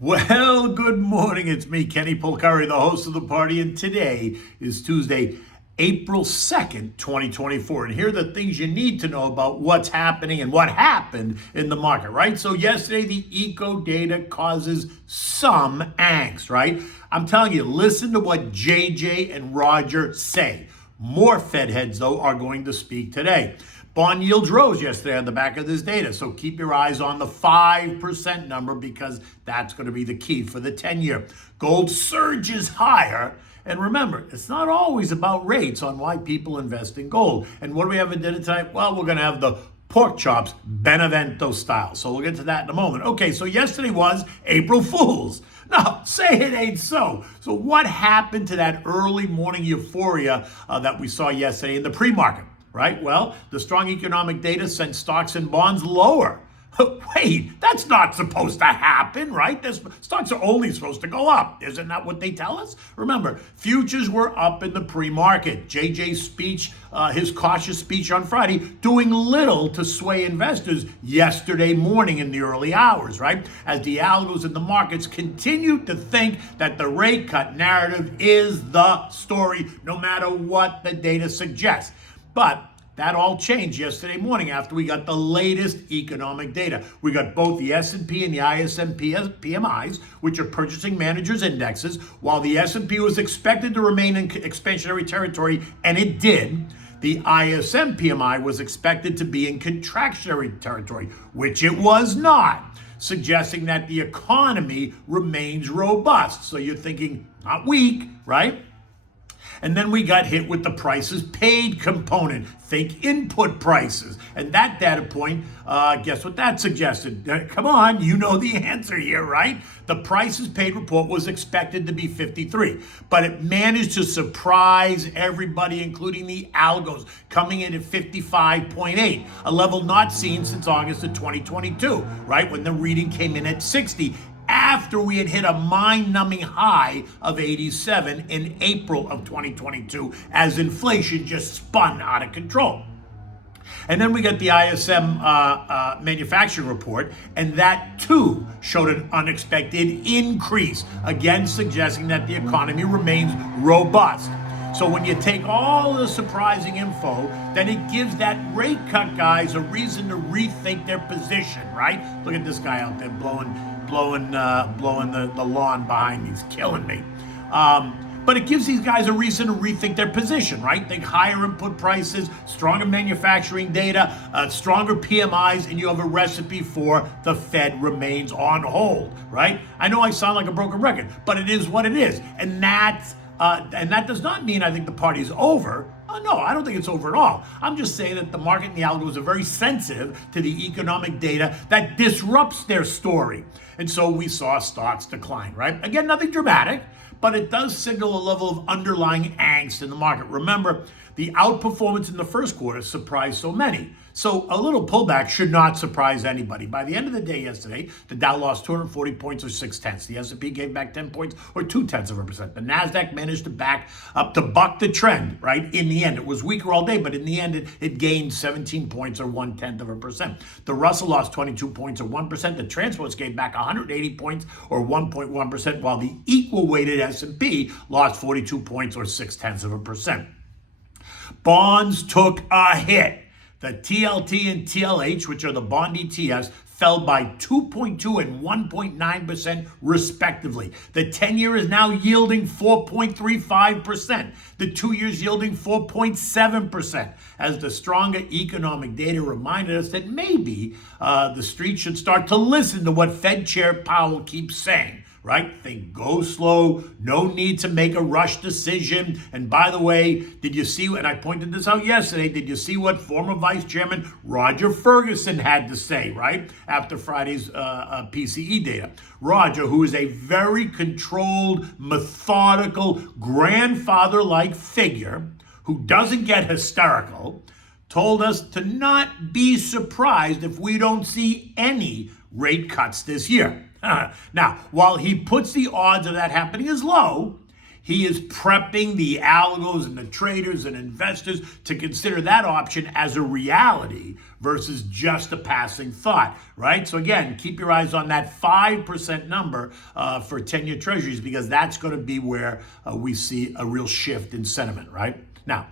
Well, good morning. It's me, Kenny Polcari, the host of the party, and today is Tuesday, April 2nd, 2024. And here are the things you need to know about what's happening and what happened in the market, right? So yesterday, the eco data causes some angst, right? I'm telling you, listen to what JJ and Roger say. More Fed heads, though, are going to speak today. Bond yields rose yesterday on the back of this data, so keep your eyes on the 5% number because that's going to be the key for the 10-year. Gold surges higher, and remember, it's not always about rates on why people invest in gold. And what do we have at dinner tonight? Well, we're going to have the pork chops Benevento-Style, so we'll get to that in a moment. Okay, so yesterday was April Fool's. No, say it ain't so. So what happened to that early morning euphoria that we saw yesterday in the pre-market? Right? Well, the strong economic data sent stocks and bonds lower. Wait, that's not supposed to happen, right? Stocks are only supposed to go up. Isn't that what they tell us? Remember, futures were up in the pre-market. JJ's speech, his cautious speech on Friday, doing little to sway investors yesterday morning in the early hours, right? As the algos in the markets continued to think that the rate cut narrative is the story, no matter what the data suggests. But that all changed yesterday morning after we got the latest economic data. We got both the S&P and the ISM PMIs, which are purchasing managers indexes. While the S&P was expected to remain in expansionary territory, and it did, the ISM PMI was expected to be in contractionary territory, which it was not, suggesting that the economy remains robust. So you're thinking, not weak, right? And then we got hit with the prices paid component. Think input prices. And that data point, guess what that suggested? Come on, you know the answer here, right? The prices paid report was expected to be 53, but it managed to surprise everybody, including the algos, coming in at 55.8, a level not seen since August of 2022, right? When the reading came in at 60. After we had hit a mind-numbing high of 87 in April of 2022 as inflation just spun out of control. And then we got the ISM manufacturing report, and that too showed an unexpected increase, again suggesting that the economy remains robust. So when you take all the surprising info, then it gives that rate cut guys a reason to rethink their position, right? Look at this guy out there blowing the lawn behind me. He's killing me. But it gives these guys a reason to rethink their position, right? Think higher input prices, stronger manufacturing data, stronger PMIs, and you have a recipe for the Fed remains on hold, right? I know I sound like a broken record, but it is what it is. And that does not mean I think the party's over. No, I don't think it's over at all. I'm just saying that the market and the algos are very sensitive to the economic data that disrupts their story. And so we saw stocks decline, right? Again, nothing dramatic, but it does signal a level of underlying angst in the market. Remember, the outperformance in the first quarter surprised so many. So a little pullback should not surprise anybody. By the end of the day yesterday, the Dow lost 240 points or 0.6. The S&P gave back 10 points or 0.2%. The Nasdaq managed to back up to buck the trend, right? In the end, it was weaker all day, but in the end, it gained 17 points or 0.1%. The Russell lost 22 points or 1%. The transports gave back 180 points or 1.1%, while the equal weighted S&P lost 42 points or 0.6%. Bonds took a hit. The TLT and TLH, which are the bond ETFs, fell by 2.2 and 1.9% respectively. The 10-year is now yielding 4.35%. The 2 years yielding 4.7%. As the stronger economic data reminded us that maybe the street should start to listen to what Fed Chair Powell keeps saying. Right? Think go slow, no need to make a rush decision. And by the way, did you see, and I pointed this out yesterday, did you see what former Vice Chairman Roger Ferguson had to say, right? After Friday's PCE data. Roger, who is a very controlled, methodical, grandfather-like figure who doesn't get hysterical, told us to not be surprised if we don't see any rate cuts this year. Now, while he puts the odds of that happening as low, He is prepping the algos and the traders and investors to consider that option as a reality versus just a passing thought, right? So again, keep your eyes on that 5% number for 10-year treasuries, because that's going to be where we see a real shift in sentiment, right? Now,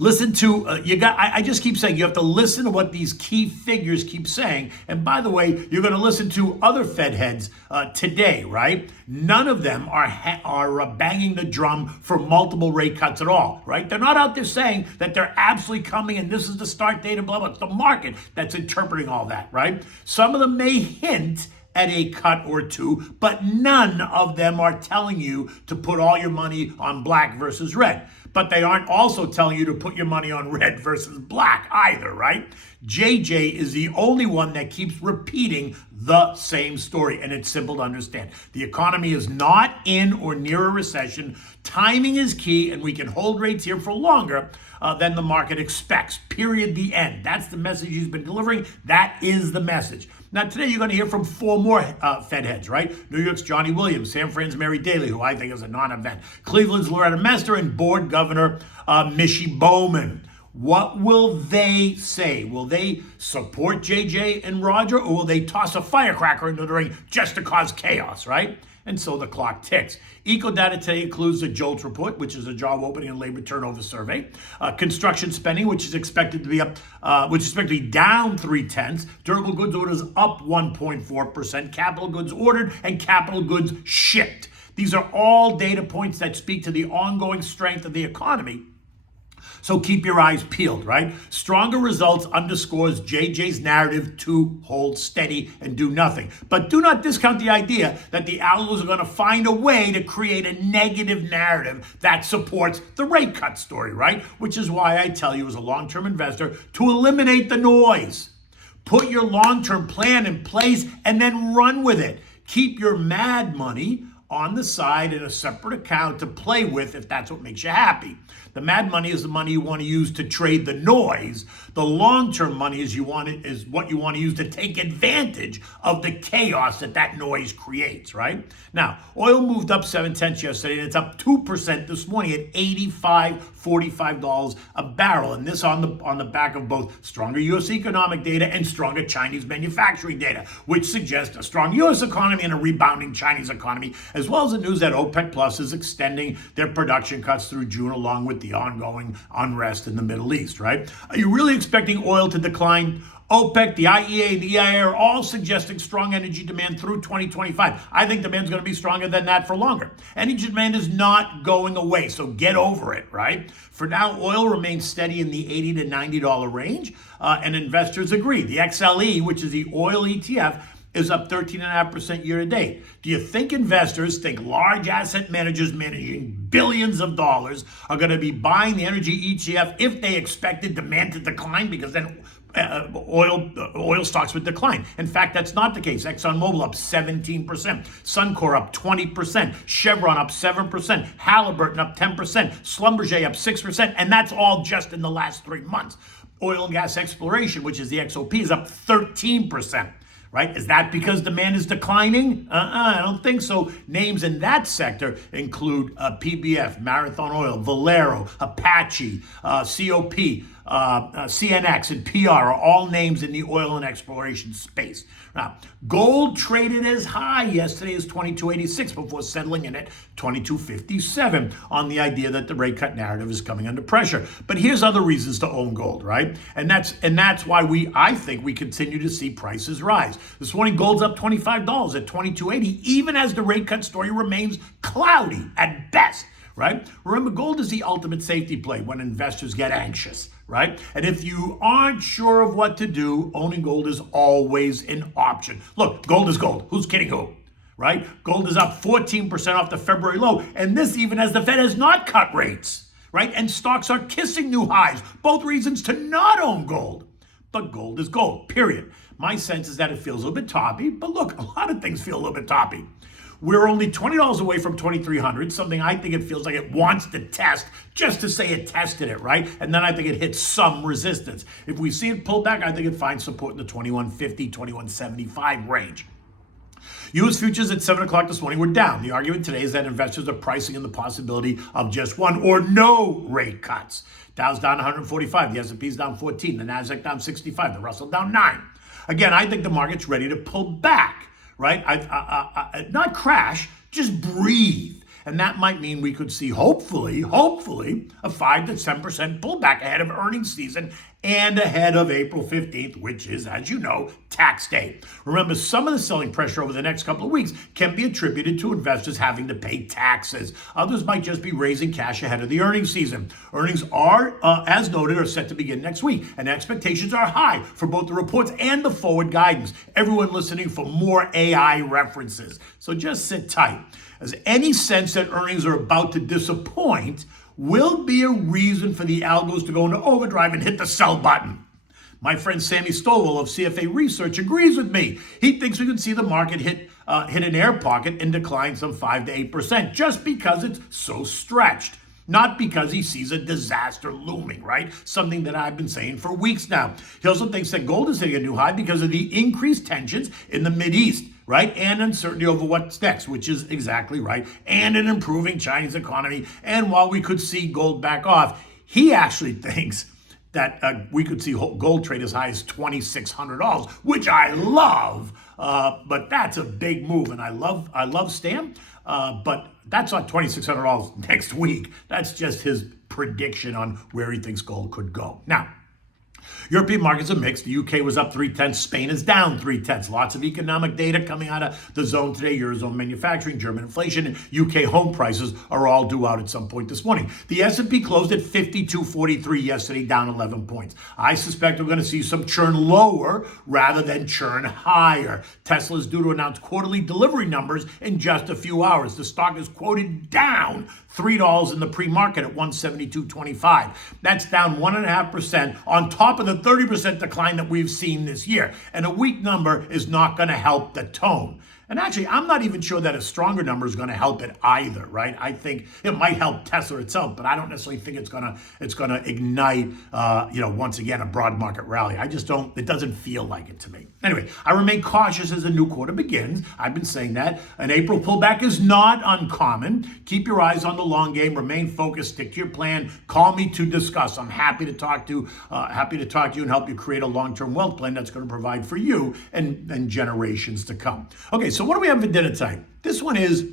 listen to, I just keep saying, you have to listen to what these key figures keep saying. And by the way, you're going to listen to other Fed heads today, right? None of them are banging the drum for multiple rate cuts at all, right? They're not out there saying that they're absolutely coming and this is the start date and blah, blah. It's the market that's interpreting all that, right? Some of them may hint at a cut or two, but none of them are telling you to put all your money on black versus red. But they aren't also telling you to put your money on red versus black either, right? JJ is the only one that keeps repeating the same story, and it's simple to understand. The economy is not in or near a recession. Timing is key, and we can hold rates here for longer than the market expects. Period. The end. That's the message he's been delivering. That is the message. Now, today you're going to hear from 4 more Fed heads, right? New York's Johnny Williams, San Fran's Mary Daly, who I think is a non-event, Cleveland's Loretta Mester, and board governor Michie Bowman. What will they say? Will they support JJ and Roger, or will they toss a firecracker into the ring just to cause chaos, right? And so the clock ticks. Ecodata today includes the JOLTS report, which is a job opening and labor turnover survey. Construction spending, which is expected to be down 0.3. Durable goods orders up 1.4%. Capital goods ordered and capital goods shipped. These are all data points that speak to the ongoing strength of the economy. So keep your eyes peeled, right? Stronger results underscores JJ's narrative to hold steady and do nothing. But do not discount the idea that the algos are going to find a way to create a negative narrative that supports the rate cut story, right? Which is why I tell you as a long-term investor to eliminate the noise. Put your long-term plan in place and then run with it. Keep your mad money on the side in a separate account to play with if that's what makes you happy. The mad money is the money you want to use to trade the noise. The long-term money is what you want to use to take advantage of the chaos that noise creates, right? Now, oil moved up 0.7 yesterday, and it's up 2% this morning at $85.45 a barrel. And this on the back of both stronger U.S. economic data and stronger Chinese manufacturing data, which suggests a strong U.S. economy and a rebounding Chinese economy, as well as the news that OPEC Plus is extending their production cuts through June, along with the ongoing unrest in the Middle East, right? Are you really expecting oil to decline? OPEC, the IEA, and the EIA are all suggesting strong energy demand through 2025. I think demand's going to be stronger than that for longer. Energy demand is not going away, so get over it, right? For now, oil remains steady in the $80 to $90 range, and investors agree. The XLE, which is the oil ETF, is up 13.5% year to date. Do you think investors think large asset managers managing billions of dollars are going to be buying the energy ETF if they expected demand to decline? Because then oil stocks would decline. In fact, that's not the case. ExxonMobil up 17%, Suncor up 20%, Chevron up 7%, Halliburton up 10%, Schlumberger up 6%, and that's all just in the last 3 months. Oil and gas exploration, which is the XOP, is up 13%. Right? Is that because demand is declining? I don't think so. Names in that sector include PBF, Marathon Oil, Valero, Apache, COP, CNX, and PR are all names in the oil and exploration space. Now, gold traded as high yesterday as $22.86 before settling in at $22.57 on the idea that the rate cut narrative is coming under pressure. But here's other reasons to own gold, right? And that's why I think we continue to see prices rise. This morning, gold's up $25 at $22.80, even as the rate cut story remains cloudy at best. Right? Remember, gold is the ultimate safety play when investors get anxious, right? And if you aren't sure of what to do, owning gold is always an option. Look, gold is gold. Who's kidding who? Right? Gold is up 14% off the February low, and this even as the Fed has not cut rates, right? And stocks are kissing new highs, both reasons to not own gold. But gold is gold, period. My sense is that it feels a little bit toppy, but look, a lot of things feel a little bit toppy. We're only $20 away from 2,300, something I think it feels like it wants to test just to say it tested it, right? And then I think it hits some resistance. If we see it pull back, I think it finds support in the 2150, 2175 range. U.S. futures at 7 o'clock this morning were down. The argument today is that investors are pricing in the possibility of just one or no rate cuts. Dow's down 145, the S&P's down 14, the Nasdaq down 65, the Russell down 9. Again, I think the market's ready to pull back, right? Not crash, just breathe. And that might mean we could see, hopefully, a 5 to 10% pullback ahead of earnings season and ahead of April 15th, which is, as you know, tax day. Remember, some of the selling pressure over the next couple of weeks can be attributed to investors having to pay taxes. Others might just be raising cash ahead of the earnings season. Earnings are, as noted, are set to begin next week, and expectations are high for both the reports and the forward guidance. Everyone listening for more AI references. So just sit tight, as any sense that earnings are about to disappoint will be a reason for the algos to go into overdrive and hit the sell button. My friend Sammy Stovall of CFA Research agrees with me. He thinks we could see the market hit an air pocket and decline some 5 to 8% just because it's so stretched. Not because he sees a disaster looming, right? Something that I've been saying for weeks now. He also thinks that gold is hitting a new high because of the increased tensions in the Mideast, right? And uncertainty over what's next, which is exactly right. And an improving Chinese economy. And while we could see gold back off, he actually thinks that we could see gold trade as high as $2,600, which I love. But that's a big move, and I love Stan. But that's not $2,600 next week. That's just his prediction on where he thinks gold could go. Now, European markets are mixed. The UK was up 0.3. Spain is down 0.3. Lots of economic data coming out of the zone today. Eurozone manufacturing, German inflation, and UK home prices are all due out at some point this morning. The S&P closed at 52.43 yesterday, down 11 points. I suspect we're going to see some churn lower rather than churn higher. Tesla is due to announce quarterly delivery numbers in just a few hours. The stock is quoted down $3 in the pre-market at 172.25. That's down 1.5% on top of the 30% decline that we've seen this year. And a weak number is not going to help the tone. And actually, I'm not even sure that a stronger number is going to help it either, right? I think it might help Tesla itself, but I don't necessarily think it's going to ignite, once again, a broad market rally. I just don't. It doesn't feel like it to me. Anyway, I remain cautious as the new quarter begins. I've been saying that. An April pullback is not uncommon. Keep your eyes on the long game. Remain focused. Stick to your plan. Call me to discuss. I'm happy to talk to you and help you create a long-term wealth plan that's going to provide for you and generations to come. Okay, so what do we have for dinner tonight? This one is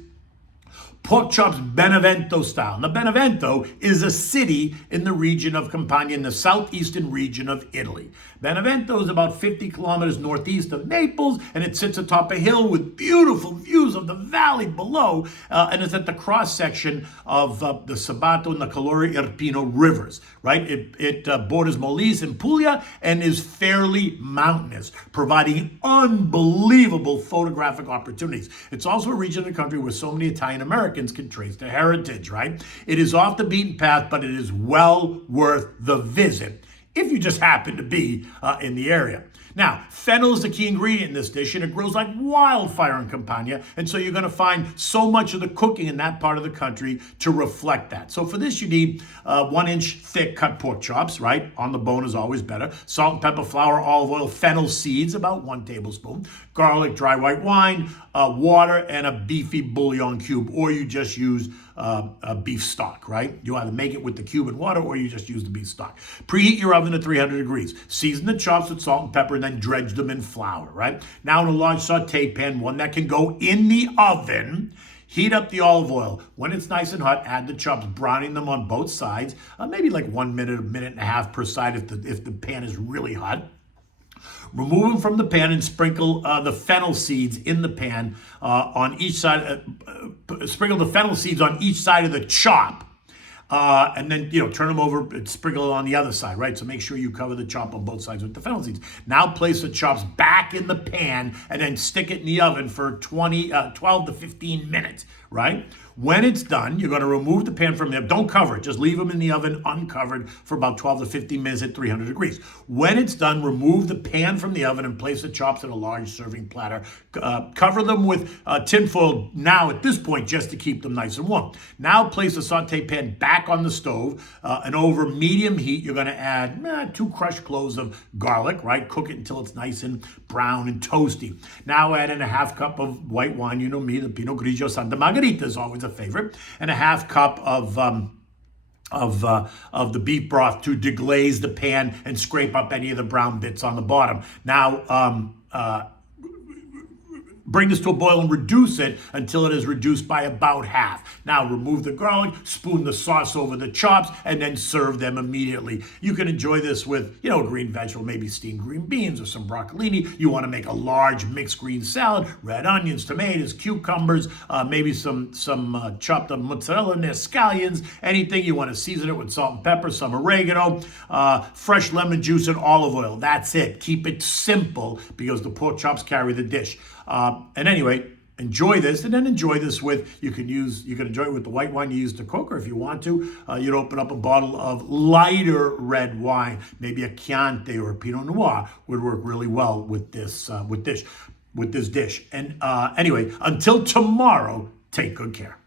pork chops Benevento-Style. Now, Benevento is a city in the region of Campania, in the southeastern region of Italy. Benevento is about 50 kilometers northeast of Naples, and it sits atop a hill with beautiful views of the valley below, and it's at the cross-section of the Sabato and the Calore Irpino rivers, right? It borders Molise and Puglia and is fairly mountainous, providing unbelievable photographic opportunities. It's also a region of the country where so many Italian Americans can trace their heritage, right? It is off the beaten path, but it is well worth the visit if you just happen to be in the area. Now, fennel is the key ingredient in this dish, and it grows like wildfire in Campania, and so you're going to find so much of the cooking in that part of the country to reflect that. So for this, you need 1-inch thick cut pork chops, right? On the bone is always better. Salt and pepper, flour, olive oil, fennel seeds, about 1 tablespoon. Garlic, dry white wine, water, and a beefy bouillon cube, or you just use a beef stock, right? You either make it with the cube and water, or you just use the beef stock. Preheat your oven to 300 degrees. Season the chops with salt and pepper, and then dredge them in flour, right? Now in a large saute pan, one that can go in the oven, heat up the olive oil. When it's nice and hot, add the chops, browning them on both sides, maybe like 1 minute, 1.5 minutes per side if the pan is really hot. Remove them from the pan and sprinkle the fennel seeds in the pan on each side. Sprinkle the fennel seeds on each side of the chop. And then, turn them over and sprinkle it on the other side, right? So make sure you cover the chop on both sides with the fennel seeds. Now place the chops back in the pan and then stick it in the oven for 12 to 15 minutes, right? When it's done, you're going to remove the pan from the oven. Don't cover it. Just leave them in the oven uncovered for about 12 to 15 minutes at 300 degrees. When it's done, remove the pan from the oven and place the chops in a large serving platter. Cover them with tinfoil now at this point just to keep them nice and warm. Now place the saute pan back on the stove and over medium heat, you're going to add 2 crushed cloves of garlic, right? Cook it until it's nice and brown and toasty. Now add in a half cup of white wine. You know me, the Pinot Grigio Santa Margherita is always a favorite, and a half cup of the beef broth to deglaze the pan and scrape up any of the brown bits on the bottom. Now, bring this to a boil and reduce it until it is reduced by about half. Now remove the garlic, spoon the sauce over the chops, and then serve them immediately. You can enjoy this with, green vegetable, maybe steamed green beans or some broccolini. You want to make a large mixed green salad, red onions, tomatoes, cucumbers, maybe some chopped up mozzarella and scallions, anything. You want to season it with salt and pepper, some oregano, fresh lemon juice and olive oil. That's it. Keep it simple because the pork chops carry the dish. And anyway, enjoy this, and then enjoy this with, you can enjoy it with the white wine you use to cook, or if you want to, you'd open up a bottle of lighter red wine, maybe a Chianti or a Pinot Noir would work really well with this dish. And anyway, until tomorrow, take good care.